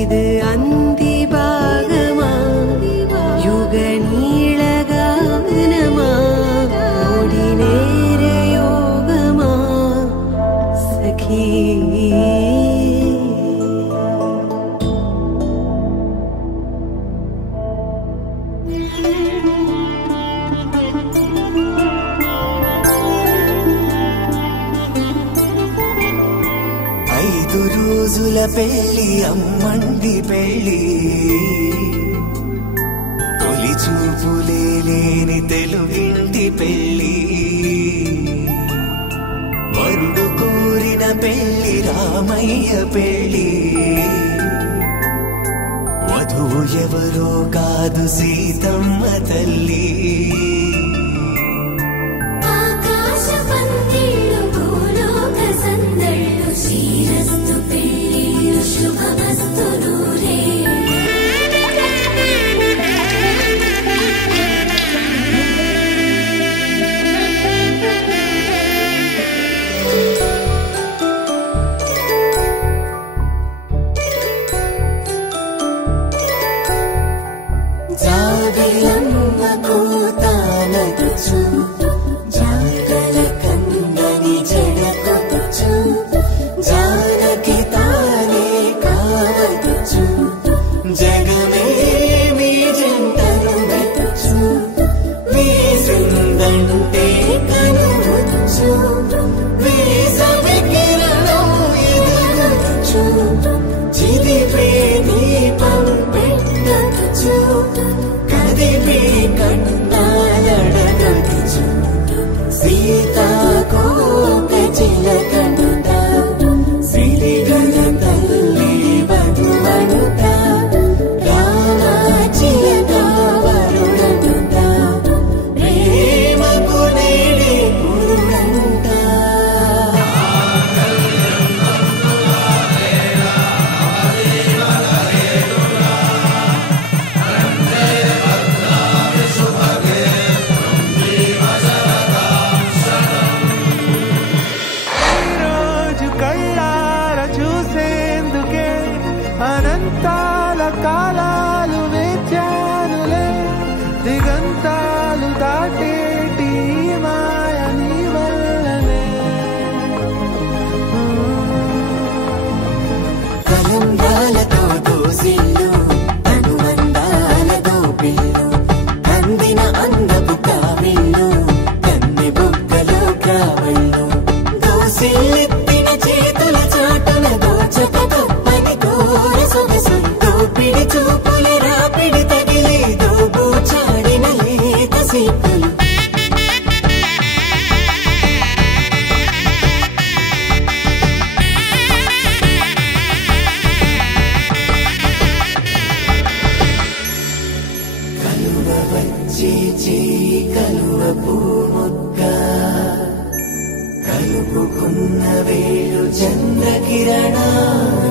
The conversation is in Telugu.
இது அந்தி பாகமா யுக நீளகானமா ஓடி நேர யோகமா சகி రోజుల పెళ్లి అమ్మంది పెళ్లి తొలి చూపులే లేని తెలుగింటి పెళ్లి వరుడు కోరిన పెళ్లి రామయ్య పెళ్లి వధువు ఎవరో కాదు సీతమ్మ తల్లి అనంతాల కాలాలు వేచానులే దిగంతాలు దాటేటి మాయ నీ వల్లనే కలంబాలతో దోసిల్లు అనువందాలతో పిల్లు అందిన అందపు కావిల్లు కన్నె బొక్కలో కావళ్ళు దోసిల్లెత్తిన చేతుల చాటున దోచక పిడి చూపులే రాపిడి తగిలే దోబు చాడిన లేత సీపులు కలువ వచ్చే చేయి కలువ పూముక్క కలుపుకున్న వేలు చంద్రకిరణాలు